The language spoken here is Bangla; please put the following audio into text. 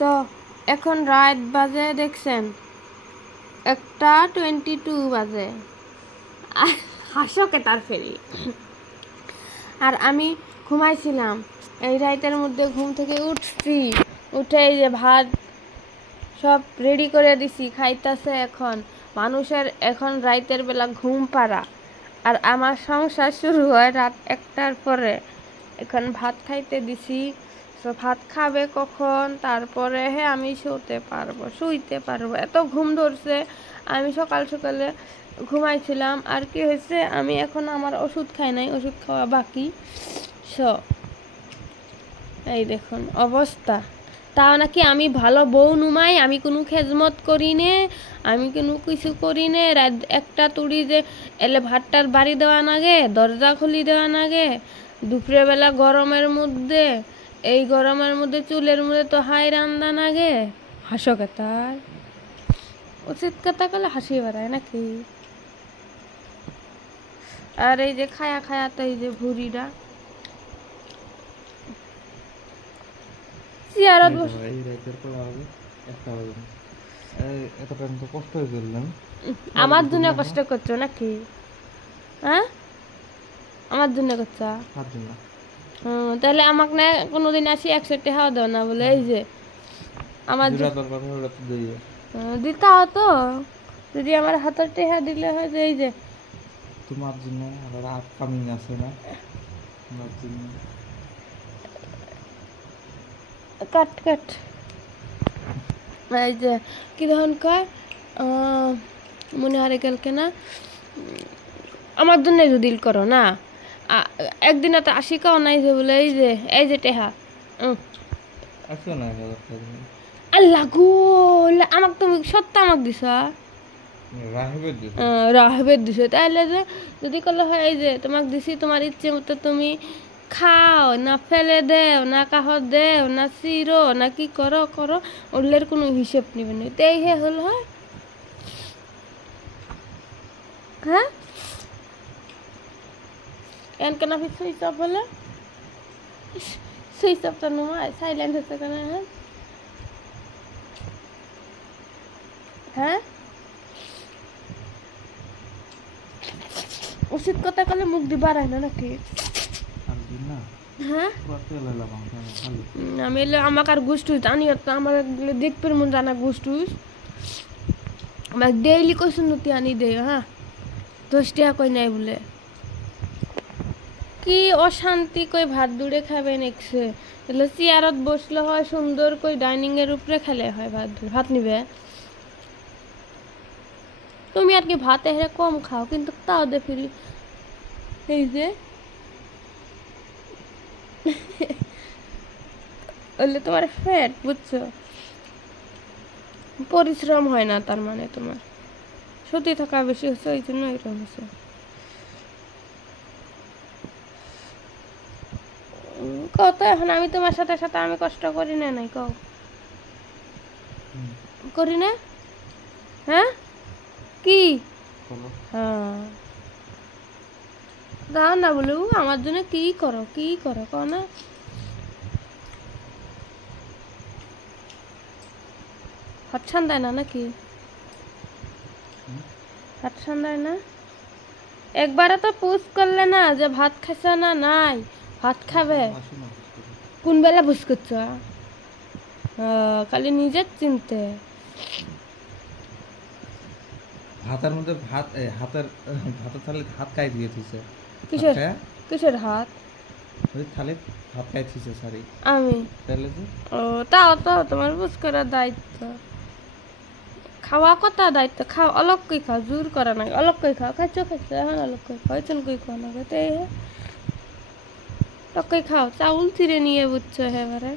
তো এখন রাত বাজে দেখছেন 1:22 বাজে, হাসকে তার ফেরি। আর আমি ঘুমাইছিলাম, এই রাতের মধ্যে ঘুম থেকে উঠছি, উঠে এই যে ভাত সব রেডি করে দিছি, খাইতেছে। এখন মানুষের এখন রাতের বেলা ঘুম পাড়া, আর আমার সংসার শুরু হয় রাত 1টার পরে। এখন ভাত খাইতে দিছি, তো ভাত খাবে কখন, তারপরে আমি শুইতে পারবো। এত ঘুম ধরছে, আমি সকাল সকালে ঘুমাইছিলাম। আর কি হয়েছে, আমি এখন আমার ওষুধ খাই নাই, ওষুধ খাওয়া বাকি। এই দেখুন অবস্থা। তাও নাকি আমি ভালো বউ নুমাই, আমি কোনো খেজমত করি নে, আমি কোনো কিছু করি নে। রাত 1টা তুড়ি যে এলে ভাতটার বাড়ি দেওয়া নাগে, দরজা খুলি দেওয়া নাগে। দুপুরে বেলা গরমের মধ্যে, এই গরমের মধ্যে চুলের মধ্যে তো হাই রান্দা নাগে। হাসো কেতার উচিত কথা কলে হাসি বেড়ায় নাকি। আর এই যে খায়া খায়া তো এই যে ভুড়িটা চেয়ারত আমার জন্য কষ্ট করছো নাকি? হ্যাঁ, আমার জন্য করছো। তাহলে আমাকে না কোনোদিন আসি 100 টাকা দাও না বলে, এই যে আমার দিতে হতো, যদি আমার হাতের টাকা দিলে হয় যে এই যে তোমার জন্য আবার আপকামিং আছে না, তোমার জন্য কাট কাট। এই যে কি ধরন কয় মনে হারে গেলকে না, আমার জন্য যদি করো না, একদিন তো 80 কাও নাই যে বলে এই যে টেহা আল্লাহ গো, আমাকে তুমি সত্য আমাকে দিছ, রাহেবের দিছ। তাহলে যে যদি করলে হয় এই যে তোমাকে দিছি, তোমার ইচ্ছে মতো তুমি খাও না, ফেলে দেও না, কাহর দেও না, চিরো না, কি করো করো, ওগুলোর কোনো হিসেব নিবে না। তাই হল হয়। হ্যাঁ, এন কেন ফির সুইচ অফ হলো, সুইচ অফটা নয় সাইলেন্ট হচ্ছে কেন? হ্যাঁ, উচিত কথা কলে মুখ দি বাড়ায় না নাকি? হ্যাঁ, আমি এলে আমাকে আর গুষ্টুস জানি তো, আমার দেখবে মন জানা গুষ্টুস আমাকে ডেইলি কইসুন নতি আনি দে। হ্যাঁ, 10 টাকা কই নাই বলে, কি অশান্তি কই ভাত দূরে খাবে নেকছে। তাহলে চেয়ারত বসলে হয় সুন্দর কই ডাইনিং এর উপরে খেলে হয় ভাত নিবে। তুমি আর কি ভাত হেরে কম খাও, কিন্তু তাও দে ফিরি এই যে বললে তোমার ফ্যাট, বুঝছো, পরিশ্রম হয় না, তার মানে তোমার সত্যি থাকা বেশি হচ্ছে, ওই জন্য এরকম হচ্ছে। কত এখন আমি তোমার সাথে সাথে আমি কষ্ট করি না, নাই কও করি না? হ্যাঁ, কি হ্যাঁ দাও না বলে আমার জন্য কি করো কও না। হাত ঠান্ডায় না নাকি? হাত ঠান্ডায় না? একবারে তো পুষ করলে না যে ভাত খাইছ না, নাই ভাত খাবে কোন বেলা পুষ করছ, খালি নিজের চিনতে। ভাতের মধ্যে ভাত হাতের থালি হাত খাই দিয়ে দিছে। কিসের হাত? ওই থালি ভাত খাই দিছে সারি আমি। তাহলে যে তাও তো তোমার বুঝ করার দায়িত্ব, খাওয়া কথা দায়িত্ব। খাও অলক কই খাও, জোর করা নাই, অলক কই খাও। খাইছো এখন অলক কই খাও, চল কই খাও না, তাই টক কই খাও, চাউল ছিঁড়ে নিয়ে বুঝছো এবারে।